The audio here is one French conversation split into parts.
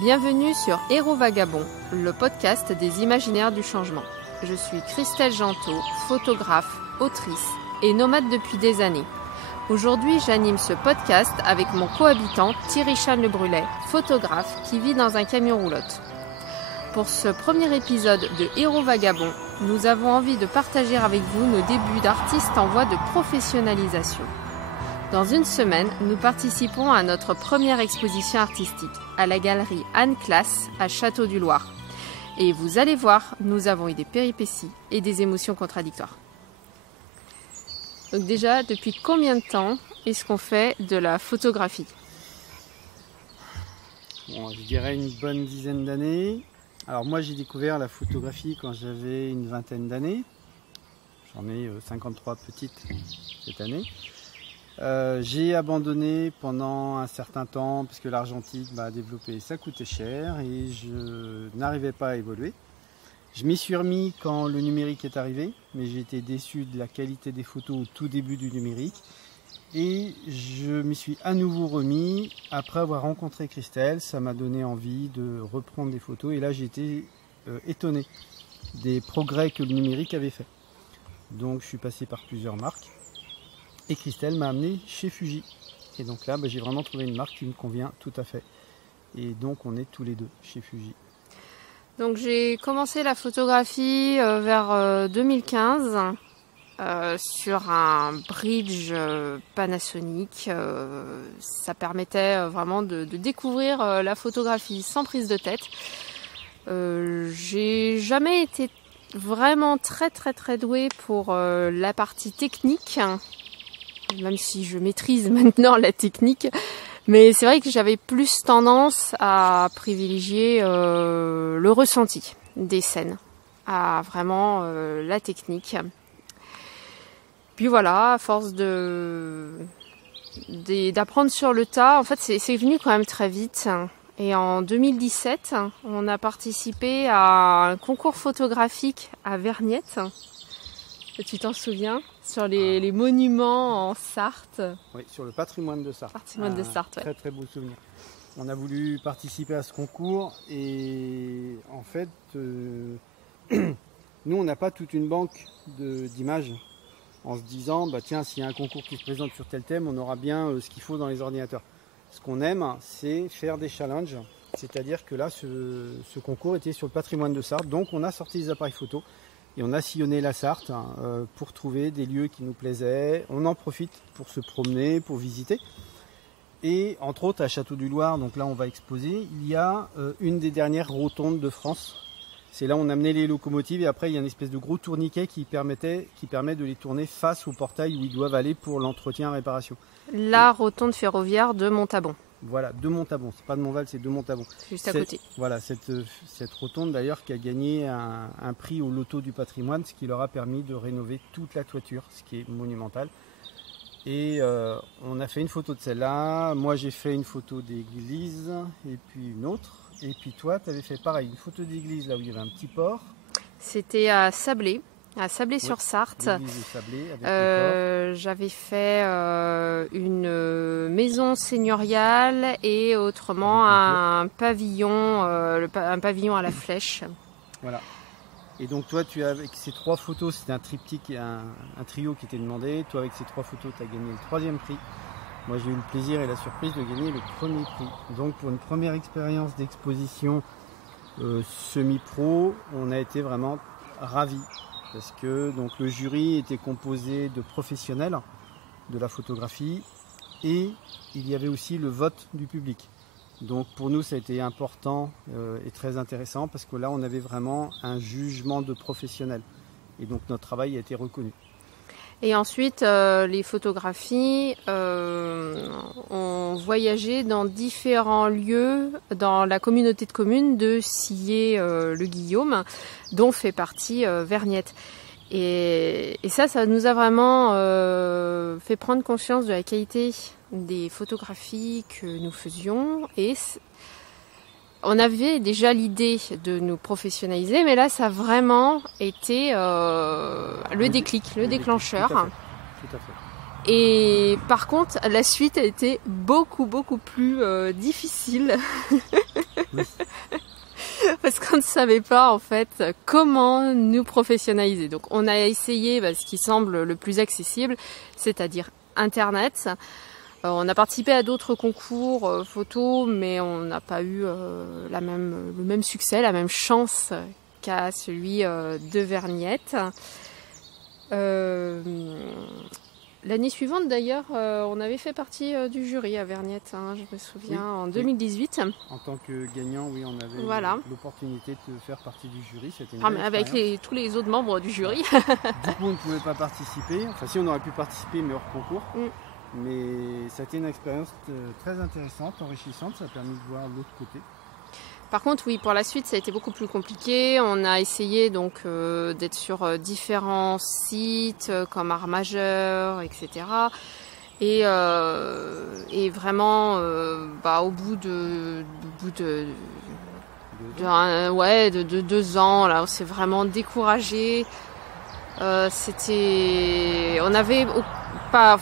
Bienvenue sur Héros Vagabond, le podcast des imaginaires du changement. Je suis Christelle Gentot, photographe, autrice et nomade depuis des années. Aujourd'hui, j'anime ce podcast avec mon cohabitant Thierry Chan Le Brulet, photographe qui vit dans un camion roulotte. Pour ce premier épisode de Héros Vagabond, nous avons envie de partager avec vous nos débuts d'artistes en voie de professionnalisation. Dans une semaine, nous participons à notre première exposition artistique à la galerie Anne Classe à Château-du-Loir. Et vous allez voir, nous avons eu des péripéties et des émotions contradictoires. Donc déjà, depuis combien de temps est-ce qu'on fait de la photographie ? Bon, je dirais une bonne dizaine d'années. Alors moi j'ai découvert la photographie quand j'avais une vingtaine d'années. J'en ai 53 petites cette année. J'ai abandonné pendant un certain temps parce que l'argentique a développé, ça coûtait cher et je n'arrivais pas à évoluer. Je m'y suis remis quand le numérique est arrivé, mais j'ai été déçu de la qualité des photos au tout début du numérique. Et je m'y suis à nouveau remis après avoir rencontré Christelle. Ça m'a donné envie de reprendre des photos et là j'ai été étonné des progrès que le numérique avait fait. Donc je suis passé par plusieurs marques. Et Christelle m'a amené chez Fuji. Et donc là, j'ai vraiment trouvé une marque qui me convient tout à fait. Et donc on est tous les deux chez Fuji. Donc j'ai commencé la photographie vers 2015 sur un bridge Panasonic. Ça permettait vraiment de découvrir la photographie sans prise de tête. J'ai jamais été vraiment très douée pour la partie technique. Même si je maîtrise maintenant la technique, mais c'est vrai que j'avais plus tendance à privilégier le ressenti des scènes, à vraiment la technique. Puis voilà, à force d'apprendre sur le tas, en fait c'est venu quand même très vite. Et en 2017, on a participé à un concours photographique à Verniette. Tu t'en souviens ? Sur les monuments en Sarthe. Oui, sur le patrimoine de Sarthe. Ouais. Très beau souvenir. On a voulu participer à ce concours et en fait, nous on n'a pas toute une banque d'images en se disant tiens, s'il y a un concours qui se présente sur tel thème, on aura bien ce qu'il faut dans les ordinateurs. Ce qu'on aime, c'est faire des challenges, c'est-à-dire que là, ce concours était sur le patrimoine de Sarthe, donc on a sorti les appareils photo. Et on a sillonné la Sarthe pour trouver des lieux qui nous plaisaient. On en profite pour se promener, pour visiter. Et entre autres à Château-du-Loir, donc là on va exposer, il y a une des dernières rotondes de France. C'est là où on amenait les locomotives et après il y a une espèce de gros tourniquet qui permet de les tourner face au portail où ils doivent aller pour l'entretien et réparation. La rotonde ferroviaire de Montabon. Voilà, de Montabon, c'est pas de Montval, c'est de Montabon. Juste à côté. Voilà, cette rotonde d'ailleurs qui a gagné un prix au loto du patrimoine, ce qui leur a permis de rénover toute la toiture, ce qui est monumental. Et on a fait une photo de celle-là, moi j'ai fait une photo d'église et puis une autre. Et puis toi, tu avais fait pareil, une photo d'église là où il y avait un petit port. C'était à Sablé. À Sablé-sur-Sarthe, j'avais fait une maison seigneuriale et autrement un pavillon à la flèche. Voilà. Et donc toi, tu as avec ces trois photos, c'était un triptyque, un trio qui t'est demandé. Toi, avec ces trois photos, tu as gagné le 3e prix. Moi, j'ai eu le plaisir et la surprise de gagner le 1er prix. Donc pour une première expérience d'exposition semi-pro, on a été vraiment ravis. Parce que donc, le jury était composé de professionnels de la photographie et il y avait aussi le vote du public. Donc pour nous ça a été important et très intéressant parce que là on avait vraiment un jugement de professionnels et donc notre travail a été reconnu. Et ensuite les photographies ont voyagé dans différents lieux dans la communauté de communes de Sillé-le-Guillaume, dont fait partie Verniette. Et ça nous a vraiment fait prendre conscience de la qualité des photographies que nous faisions. Et on avait déjà l'idée de nous professionnaliser, mais là ça a vraiment été le déclic, le déclencheur. Tout à fait. Et par contre, la suite a été beaucoup plus difficile. Oui. Parce qu'on ne savait pas en fait comment nous professionnaliser. Donc on a essayé ce qui semble le plus accessible, c'est-à-dire Internet. On a participé à d'autres concours photos, mais on n'a pas eu le même succès, la même chance qu'à celui de Verniette. L'année suivante d'ailleurs, on avait fait partie du jury à Verniette, je me souviens, en 2018. En tant que gagnant, oui, on avait l'opportunité de faire partie du jury. C'était une belle avec expérience. tous les autres membres du jury. Du coup, on ne pouvait pas participer. Enfin, si, on aurait pu participer, mais hors concours. Mais ça a été une expérience très intéressante, enrichissante. Ça a permis de voir l'autre côté. Par contre, oui, pour la suite, ça a été beaucoup plus compliqué. On a essayé donc d'être sur différents sites comme Art Majeur, etc. Et vraiment, au bout de 2 ans, là, on s'est vraiment découragé. On n'avait pas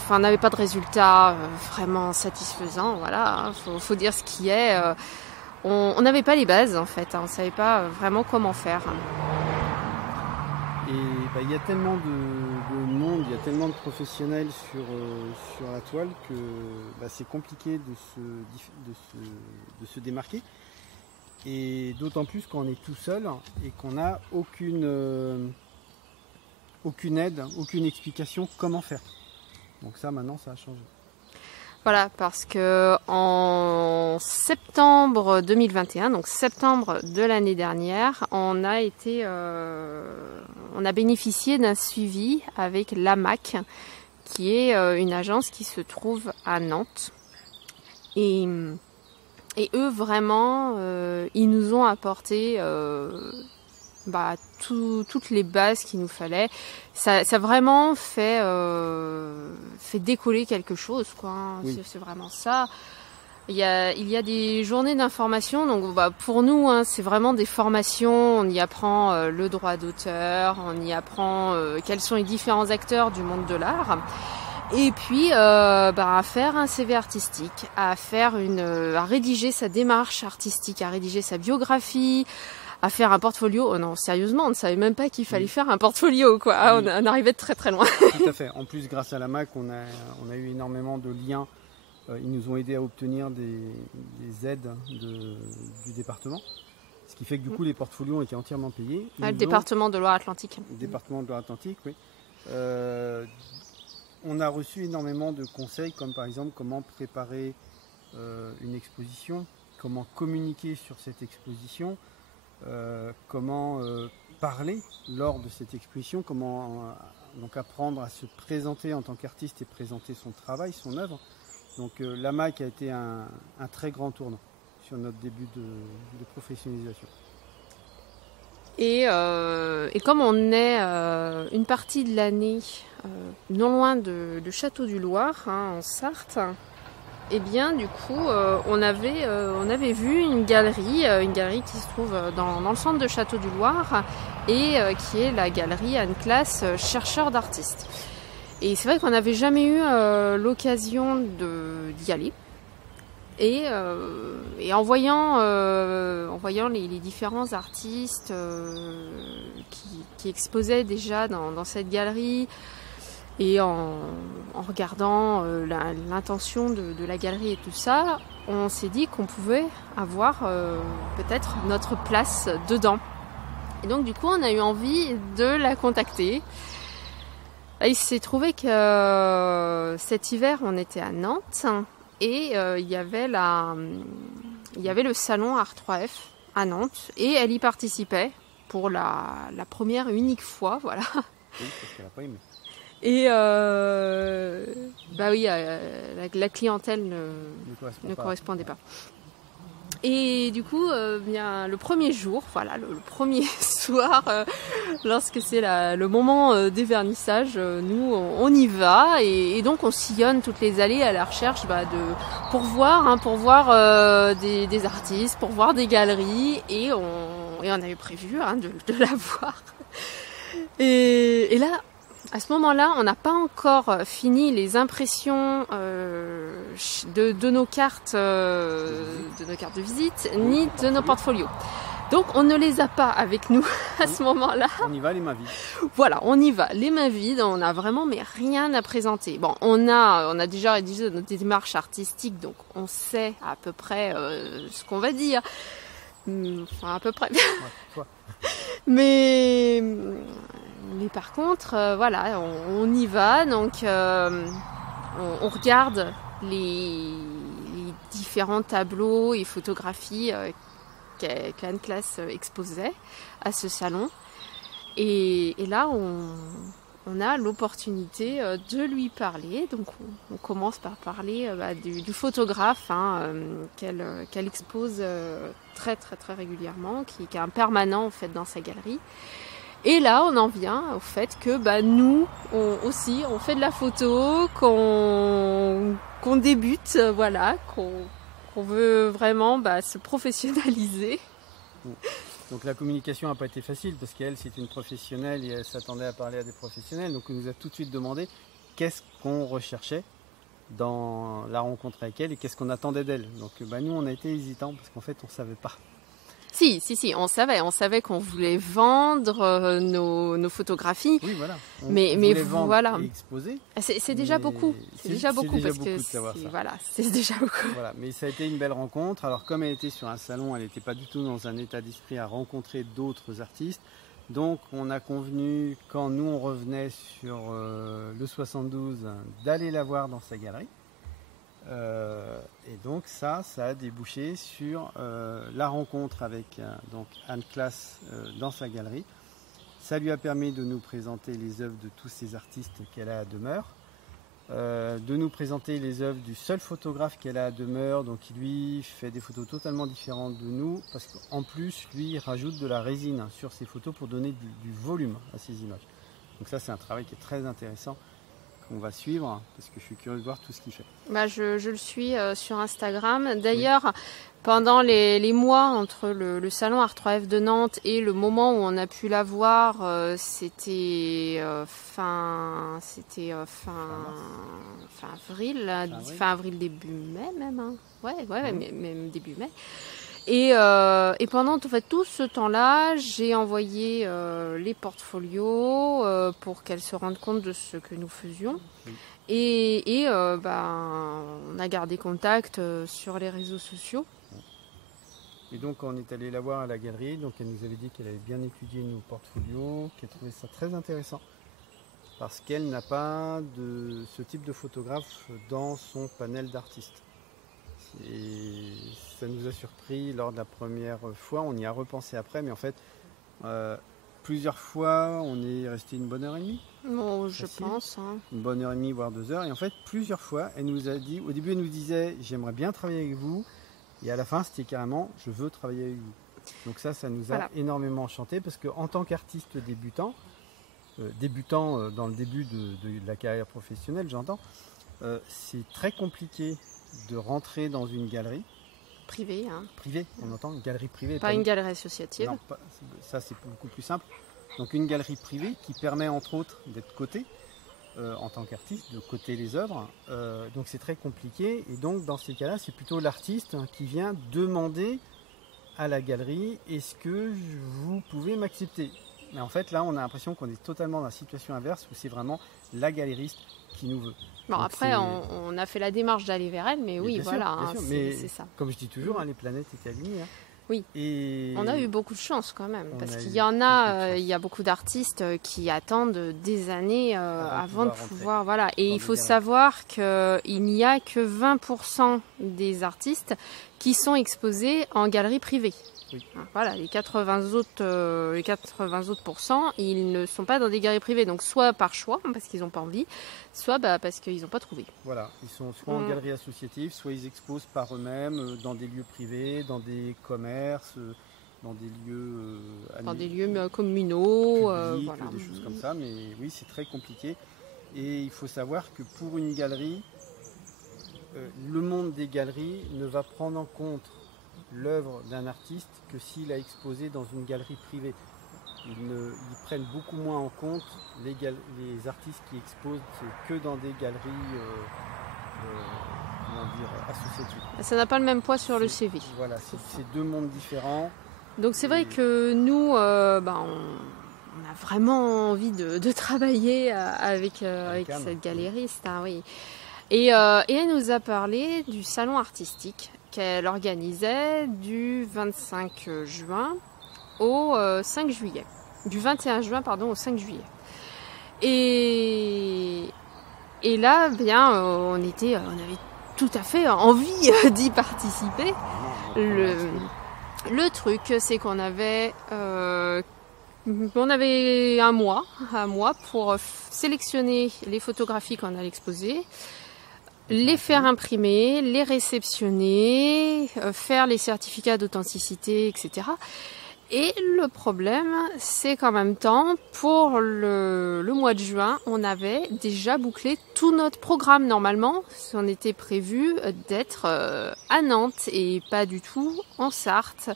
de résultats vraiment satisfaisants. Voilà, faut dire ce qui est. On n'avait pas les bases en fait, on ne savait pas vraiment comment faire. Et il y a tellement de monde, il y a tellement de professionnels sur la toile que c'est compliqué de se démarquer. Et d'autant plus quand on est tout seul et qu'on n'a aucune aide, aucune explication comment faire. Donc ça maintenant ça a changé. Voilà, parce que en septembre 2021, donc septembre de l'année dernière, on a bénéficié d'un suivi avec l'AMAC, qui est une agence qui se trouve à Nantes. Et eux, vraiment, ils nous ont apporté toutes les bases qu'il nous fallait. Ça a vraiment fait décoller quelque chose, quoi. Oui. C'est vraiment ça. Il y a des journées d'information, donc pour nous, c'est vraiment des formations. On y apprend le droit d'auteur, on y apprend quels sont les différents acteurs du monde de l'art. Et puis à faire un CV artistique, à rédiger sa démarche artistique, à rédiger sa biographie, à faire un portfolio. Oh non, sérieusement, on ne savait même pas qu'il fallait faire un portfolio, quoi. Oui. On arrivait de très très loin. Tout à fait. En plus, grâce à la MAC, on a eu énormément de liens. Ils nous ont aidés à obtenir des aides du département. Ce qui fait que du coup, les portfolios ont été entièrement payés. Le département de Loire-Atlantique. Le département de Loire-Atlantique, oui. On a reçu énormément de conseils, comme par exemple comment préparer une exposition, comment communiquer sur cette exposition, comment parler lors de cette exposition, comment donc apprendre à se présenter en tant qu'artiste et présenter son travail, son œuvre. Donc la MAC a été un très grand tournant sur notre début de professionnalisation. Et comme on est une partie de l'année non loin de Château du Loir, en Sarthe, et bien du coup on avait vu une galerie qui se trouve dans le centre de Château du Loir et qui est la galerie Anne-Classe chercheur d'artistes. Et c'est vrai qu'on n'avait jamais eu l'occasion d'y aller. Et en voyant les différents artistes qui exposaient déjà dans cette galerie, et en regardant l'intention de la galerie et tout ça, on s'est dit qu'on pouvait avoir peut-être notre place dedans. Et donc du coup, on a eu envie de la contacter. Il s'est trouvé que cet hiver, on était à Nantes et il y avait le salon Art 3F à Nantes et elle y participait pour la première et unique fois, voilà. Oui, parce qu'elle n'a pas aimé. Et la clientèle ne correspondait pas. Et du coup, le premier jour, voilà, le premier soir, lorsque c'est le moment des vernissages, nous on y va et donc on sillonne toutes les allées à la recherche pour voir des artistes, pour voir des galeries et on avait prévu de la voir. Et là, à ce moment-là, on n'a pas encore fini les impressions de nos cartes de visite, ni de nos portfolios. Donc on ne les a pas avec nous à ce moment-là. On y va les mains vides. Voilà, on y va, les mains vides, on n'a vraiment rien à présenter. Bon, on a déjà rédigé notre démarche artistique, donc on sait à peu près ce qu'on va dire. Enfin, à peu près. Ouais, mais par contre, voilà, on y va, donc on regarde les différents tableaux et photographies qu'Anne Classe exposait à ce salon. Et là, on a l'opportunité de lui parler. Donc, on commence par parler du photographe qu'elle expose très, très, très régulièrement, qui est un permanent en fait dans sa galerie. Et là, on en vient au fait que nous aussi, on fait de la photo, qu'on débute, voilà, qu'on veut vraiment se professionnaliser. Donc la communication n'a pas été facile parce qu'elle c'est une professionnelle et elle s'attendait à parler à des professionnels. Donc on nous a tout de suite demandé qu'est-ce qu'on recherchait dans la rencontre avec elle et qu'est-ce qu'on attendait d'elle. Donc nous on a été hésitants parce qu'en fait on ne savait pas. Si, on savait qu'on voulait vendre nos photographies. Oui, voilà. Mais vendre voilà. Et exposer. C'est déjà beaucoup. C'est déjà beaucoup parce que c'est déjà beaucoup. Voilà, mais ça a été une belle rencontre. Alors comme elle était sur un salon, elle n'était pas du tout dans un état d'esprit à rencontrer d'autres artistes. Donc on a convenu quand nous on revenait sur le 72 d'aller la voir dans sa galerie. Et donc ça a débouché sur la rencontre avec donc Anne Classe dans sa galerie. Ça lui a permis de nous présenter les œuvres de tous ces artistes qu'elle a à demeure, de nous présenter les œuvres du seul photographe qu'elle a à demeure, donc qui lui fait des photos totalement différentes de nous, parce qu'en plus lui il rajoute de la résine sur ses photos pour donner du volume à ses images. Donc ça c'est un travail qui est très intéressant, qu'on va suivre, parce que je suis curieux de voir tout ce qu'il fait. Je le suis sur Instagram. D'ailleurs, pendant les mois entre le salon Art 3F de Nantes et le moment où on a pu la voir, c'était fin avril, début mai même. Hein. Ouais, même début mai. Et pendant tout ce temps-là, j'ai envoyé les portfolios pour qu'elle se rende compte de ce que nous faisions. Oui. Et on a gardé contact sur les réseaux sociaux. Et donc on est allé la voir à la galerie, donc elle nous avait dit qu'elle avait bien étudié nos portfolios, qu'elle trouvait ça très intéressant, parce qu'elle n'a pas de ce type de photographe dans son panel d'artistes. Et ça nous a surpris lors de la première fois, on y a repensé après, mais en fait, plusieurs fois, on est resté une bonne heure et demie. Bon, je pense. Hein. Une bonne heure et demie, voire 2 heures. Et en fait, plusieurs fois, elle nous a dit, au début, elle nous disait, j'aimerais bien travailler avec vous. Et à la fin, c'était carrément, je veux travailler avec vous. Donc ça nous a énormément enchanté, parce qu'en tant qu'artiste débutant dans le début de la carrière professionnelle, j'entends, c'est très compliqué de rentrer dans une galerie privée. Hein. Privée, on entend une galerie privée. Pas une galerie associative. Non, ça c'est beaucoup plus simple. Donc une galerie privée qui permet entre autres d'être cotée en tant qu'artiste, de coter les œuvres. Donc c'est très compliqué. Et donc dans ces cas-là, c'est plutôt l'artiste qui vient demander à la galerie, est-ce que vous pouvez m'accepter ? Mais en fait là, on a l'impression qu'on est totalement dans la situation inverse où c'est vraiment la galeriste qui nous veut. Bon, donc après, on a fait la démarche d'aller vers elle, mais oui, voilà, c'est ça. Comme je dis toujours, les planètes étaient alignées. Hein. Oui, et on a eu beaucoup de chance quand même, parce qu'il y a beaucoup d'artistes qui attendent des années avant de pouvoir, voilà. Et il faut savoir qu'il n'y a que 20% des artistes qui sont exposés en galerie privée. Oui. Voilà, les 80 autres pourcents, ils ne sont pas dans des galeries privées, donc soit par choix, parce qu'ils n'ont pas envie, soit parce qu'ils n'ont pas trouvé. Voilà, ils sont soit en galerie associative, soit ils exposent par eux-mêmes dans des lieux privés, dans des commerces, dans des lieux... dans des lieux communaux, publics, des choses comme ça, mais oui, c'est très compliqué. Et il faut savoir que pour une galerie, le monde des galeries ne va prendre en compte l'œuvre d'un artiste que s'il a exposé dans une galerie privée. ils prennent beaucoup moins en compte les artistes qui exposent que dans des galeries associatives. Ça n'a pas le même poids sur le CV. Voilà, c'est deux mondes différents. Donc c'est vrai que nous, on a vraiment envie de travailler avec cette galériste. Hein, oui. Et elle nous a parlé du salon artistique qu'elle organisait du 25 juin au 5 juillet. Du 21 juin, pardon, au 5 juillet. Et là, bien, on avait tout à fait envie d'y participer. Le truc, c'est qu'on avait un mois pour sélectionner les photographies qu'on allait exposer, les faire imprimer, les réceptionner, faire les certificats d'authenticité, etc. Et le problème, c'est qu'en même temps, pour le mois de juin, on avait déjà bouclé tout notre programme. Normalement, on était prévu d'être à Nantes et pas du tout en Sarthe.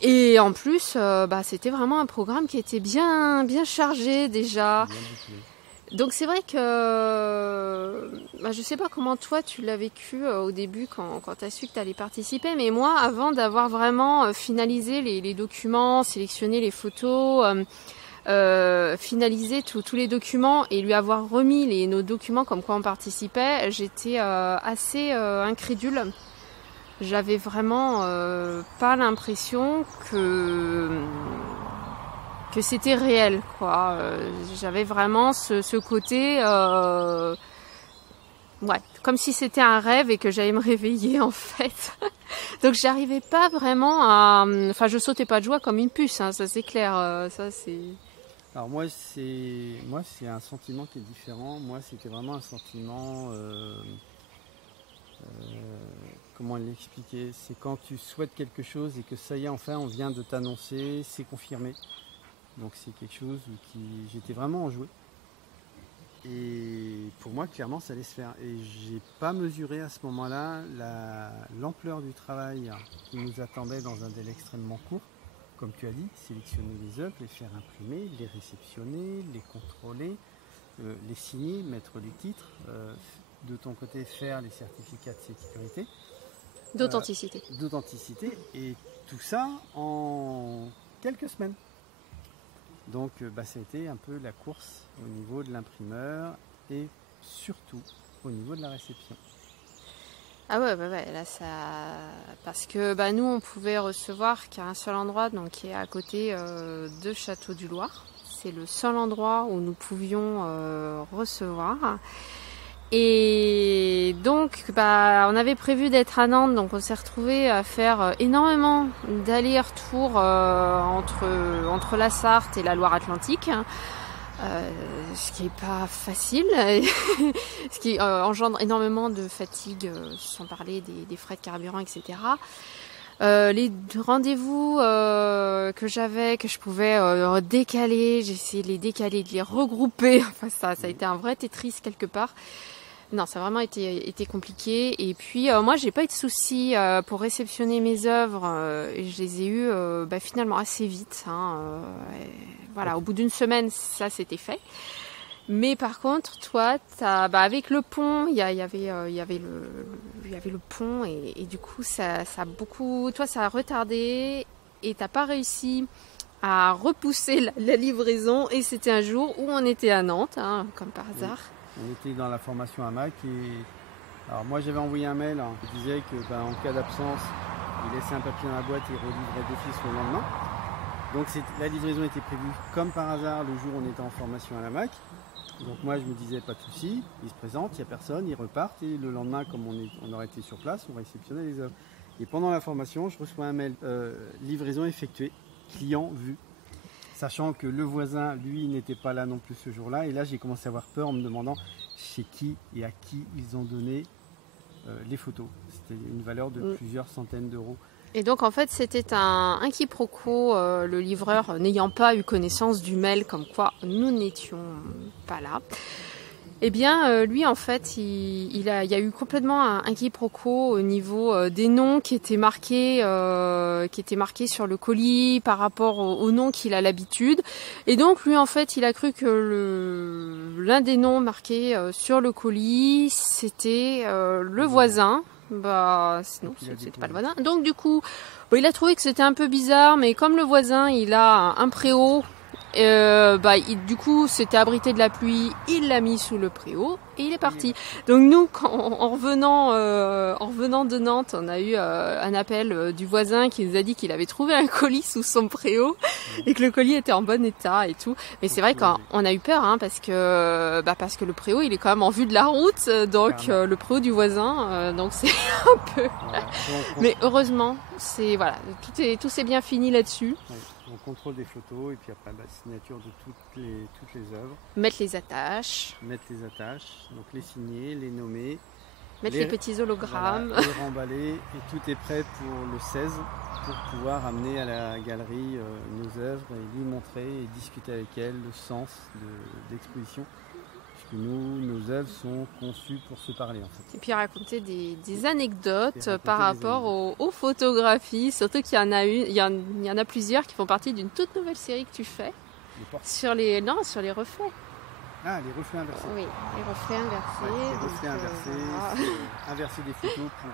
Et en plus, c'était vraiment un programme qui était bien chargé déjà. Donc c'est vrai que je ne sais pas comment toi tu l'as vécu au début quand tu as su que tu allais participer, mais moi avant d'avoir vraiment finalisé les documents, sélectionné les photos, finalisé tous les documents et lui avoir remis nos documents comme quoi on participait, j'étais assez incrédule. J'avais vraiment pas l'impression que c'était réel, quoi. J'avais vraiment ce côté, comme si c'était un rêve et que j'allais me réveiller en fait. Donc j'arrivais pas vraiment je sautais pas de joie comme une puce, hein, ça c'est clair. Alors moi c'est un sentiment qui est différent. Moi c'était vraiment un sentiment, comment l'expliquer, c'est quand tu souhaites quelque chose et que ça y est, enfin on vient de t'annoncer, c'est confirmé. Donc c'est quelque chose où j'étais vraiment enjoué. Et pour moi, clairement, ça allait se faire. Et j'ai pas mesuré à ce moment-là l'ampleur du travail qui nous attendait dans un délai extrêmement court. Comme tu as dit, sélectionner les œuvres, les faire imprimer, les réceptionner, les contrôler, les signer, mettre les titres, de ton côté faire les certificats de sécurité. D'authenticité. Et tout ça en quelques semaines. Donc ça a été un peu la course au niveau de l'imprimeur et surtout au niveau de la réception. Ah ouais, là ça... Parce que nous on pouvait recevoir qu'à un seul endroit, donc qui est à côté de Château du Loir. C'est le seul endroit où nous pouvions recevoir. Et donc on avait prévu d'être à Nantes, donc on s'est retrouvés à faire énormément d'allers-retours entre la Sarthe et la Loire-Atlantique, ce qui n'est pas facile, ce qui engendre énormément de fatigue, sans parler des frais de carburant, etc. Les rendez-vous que j'avais, que je pouvais décaler, j'ai essayé de les décaler, de les regrouper, ça a été un vrai Tetris quelque part. Non, ça a vraiment été compliqué. Et puis, moi, j'ai pas eu de soucis pour réceptionner mes œuvres. Je les ai eues finalement assez vite. Au bout d'une semaine, ça, c'était fait. Mais par contre, toi, avec le pont, il y avait le pont. Et du coup, ça a beaucoup... Toi, ça a retardé. Et t'as pas réussi à repousser la livraison. Et c'était un jour où on était à Nantes, comme par hasard. Oui. On était dans la formation AMAC alors moi j'avais envoyé un mail qui disait que en cas d'absence, il laissait un papier dans la boîte et relivrait d'office le lendemain. Donc la livraison était prévue comme par hasard le jour où on était en formation à l'AMAC. Donc moi je me disais pas de souci, ils se présentent, il n'y a personne, ils repartent et le lendemain comme on aurait été sur place, on réceptionnait les œuvres. Et pendant la formation, je reçois un mail, livraison effectuée, client vu. Sachant que le voisin, lui, n'était pas là non plus ce jour-là. Et là, j'ai commencé à avoir peur en me demandant chez qui et à qui ils ont donné les photos. C'était une valeur de plusieurs centaines d'euros. Et donc, en fait, c'était un quiproquo, le livreur n'ayant pas eu connaissance du mail comme quoi nous n'étions pas là. Eh bien, lui, en fait, il y a eu complètement un quiproquo au niveau des noms qui étaient marqués sur le colis par rapport aux noms qu'il a l'habitude. Et donc, lui, en fait, il a cru que l'un des noms marqués sur le colis, c'était le voisin. Bah, non, c'était pas le voisin. Donc, du coup, il a trouvé que c'était un peu bizarre, mais comme le voisin, il a un préau. Du coup, c'était abrité de la pluie, il l'a mis sous le préau et il est parti. Donc nous, en revenant de Nantes, on a eu un appel du voisin qui nous a dit qu'il avait trouvé un colis sous son préau et que le colis était en bon état et tout. Mais c'est vrai qu'on a eu peur, hein, parce que le préau, il est quand même en vue de la route, donc le préau du voisin, donc c'est un peu. Voilà. Mais heureusement, tout s'est bien fini là-dessus. Oui. On contrôle des photos et puis après signature de toutes les œuvres. Mettre les attaches, donc les signer, les nommer. Mettre les petits hologrammes. Voilà, les remballer et tout est prêt pour le 16 pour pouvoir amener à la galerie nos œuvres et lui montrer et discuter avec elle le sens d'exposition. Puisque nos œuvres sont conçues pour se parler en fait. Et puis raconter des anecdotes par rapport aux photographies, surtout qu'il y en a il y en a plusieurs qui font partie d'une toute nouvelle série que tu fais sur les reflets. Ah, les reflets inversés. Oui, les reflets inversés. Ouais, les reflets inversés, c'est inverser des photos pour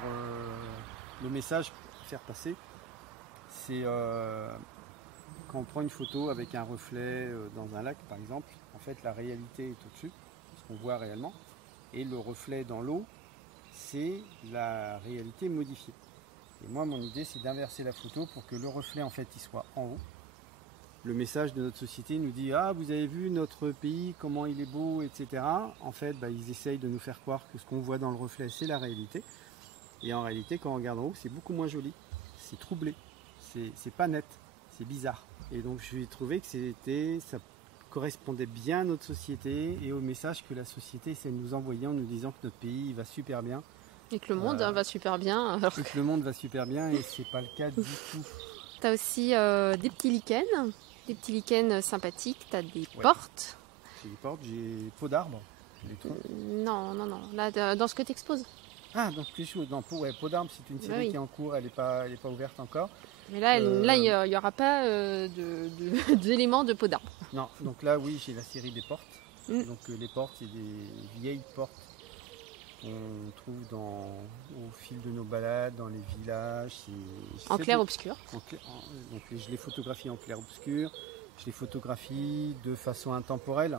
le message faire passer. C'est quand on prend une photo avec un reflet dans un lac par exemple, en fait la réalité est au-dessus. Qu'on voit réellement, et le reflet dans l'eau, c'est la réalité modifiée. Et moi, mon idée, c'est d'inverser la photo pour que le reflet, en fait, il soit en haut. Le message de notre société nous dit « Ah, vous avez vu notre pays, comment il est beau, etc. » En fait, ils essayent de nous faire croire que ce qu'on voit dans le reflet, c'est la réalité. Et en réalité, quand on regarde en haut, c'est beaucoup moins joli. C'est troublé. C'est pas net. C'est bizarre. Et donc, je trouvé que ça correspondait bien à notre société et au message que la société essaie de nous envoyer en nous disant que notre pays va super bien. Et que le monde va super bien. Alors... Et que le monde va super bien et c'est pas le cas du tout. Tu as aussi des petits lichens sympathiques, tu as des portes. J'ai des portes, j'ai peaux d'arbre. Non. Là, dans ce que tu exposes. Ah, donc les choses. Non, peau d'arbre, c'est une série qui est en cours, elle n'est pas ouverte encore. Mais là, il n'y aura pas d'éléments de peau d'arbre. Non, donc là, oui, j'ai la série des portes. Donc les portes, c'est des vieilles portes qu'on trouve au fil de nos balades, dans les villages. En clair-obscur. Donc je les photographie en clair-obscur. Je les photographie de façon intemporelle.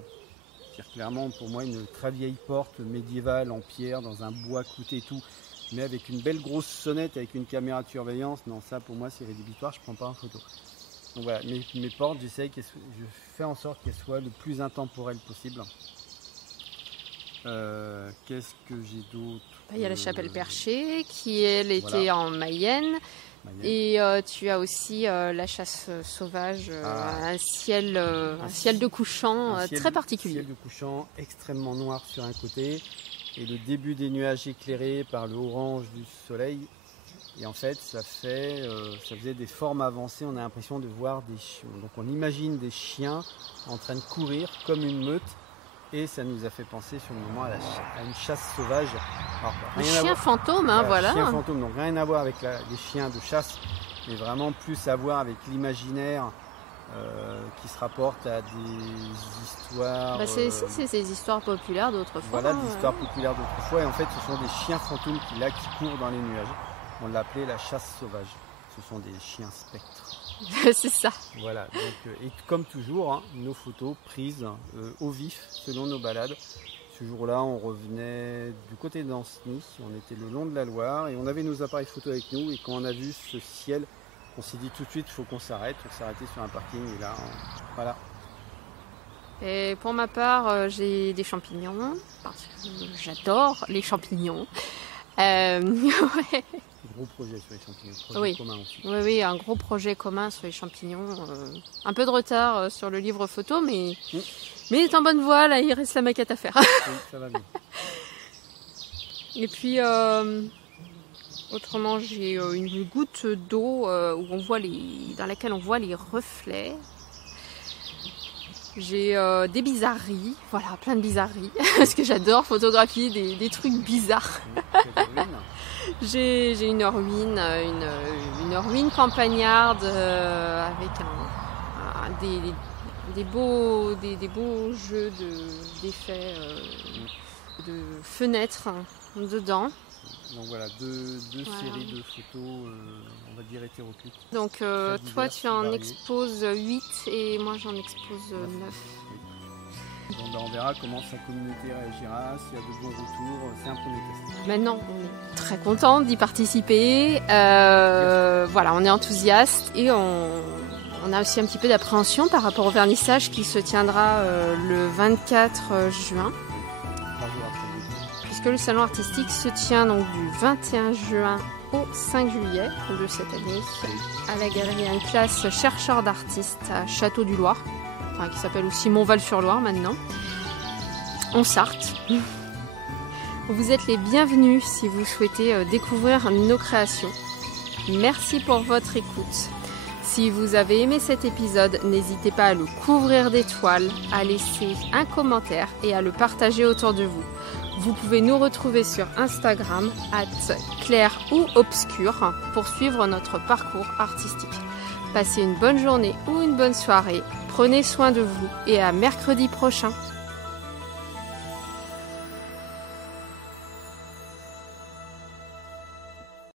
C'est-à-dire clairement, pour moi, une très vieille porte médiévale en pierre, dans un bois clouté et tout. Mais avec une belle grosse sonnette, avec une caméra de surveillance, non, ça pour moi c'est rédhibitoire, je ne prends pas en photo. Donc voilà, mes portes, je fais en sorte qu'elles soient le plus intemporelles possible. Qu'est-ce que j'ai d'autre ? Il y a la chapelle perchée qui elle était en Mayenne. Et tu as aussi la chasse sauvage, un ciel de couchant très particulier. Un ciel de couchant extrêmement noir sur un côté. Et le début des nuages éclairés par le orange du soleil. Et en fait, ça faisait des formes avancées. On a l'impression de voir des chiens. Donc on imagine des chiens en train de courir comme une meute. Et ça nous a fait penser sur le moment à une chasse sauvage. Un chien fantôme, voilà. Chien fantôme, donc rien à voir avec les chiens de chasse, mais vraiment plus à voir avec l'imaginaire qui se rapporte à des histoires. C'est des histoires populaires d'autrefois. Voilà, des histoires populaires d'autrefois. Et en fait, ce sont des chiens fantômes qui courent dans les nuages. On l'appelait la chasse sauvage. Ce sont des chiens spectres. C'est ça. Voilà, donc, et comme toujours, nos photos prises au vif selon nos balades. Ce jour-là, on revenait du côté d'Ancenis, on était le long de la Loire et on avait nos appareils photo avec nous. Et quand on a vu ce ciel, on s'est dit tout de suite, il faut qu'on s'arrête. On s'est arrêté sur un parking et là, voilà. Et pour ma part, j'ai des champignons, parce que j'adore les champignons. Ouais. Gros projet sur les champignons, commun aussi. Oui, un gros projet commun sur les champignons. Un peu de retard sur le livre photo, mais il est en bonne voie, là, il reste la maquette à faire. Oui, ça va bien. Et puis, autrement, j'ai une goutte d'eau dans laquelle on voit les reflets. J'ai des bizarreries, voilà, plein de bizarreries, parce que j'adore photographier des trucs bizarres. J'ai une Irwin, une Irwin campagnarde avec des beaux jeux d'effets de fenêtres dedans. Donc voilà, deux séries de photos, on va dire hétéroclites. Donc toi tu en exposes 8 et moi j'en expose 9. Oui. Donc on verra comment sa communauté réagira, s'il y a de bons retours, c'est un premier test. Maintenant on est très content d'y participer, voilà, on est enthousiaste et on a aussi un petit peu d'appréhension par rapport au vernissage qui se tiendra le 24 juin. Puisque le salon artistique se tient donc du 21 juin au 5 juillet de cette année à la galerie Anne Classe Chercheurs d'artistes à Château du Loir, enfin, qui s'appelle aussi Montval-sur-Loire maintenant, en Sarthe. Vous êtes les bienvenus si vous souhaitez découvrir nos créations. Merci pour votre écoute. Si vous avez aimé cet épisode, n'hésitez pas à le couvrir d'étoiles, à laisser un commentaire et à le partager autour de vous. Vous pouvez nous retrouver sur Instagram @clair ou obscur pour suivre notre parcours artistique. Passez une bonne journée ou une bonne soirée, prenez soin de vous et à mercredi prochain.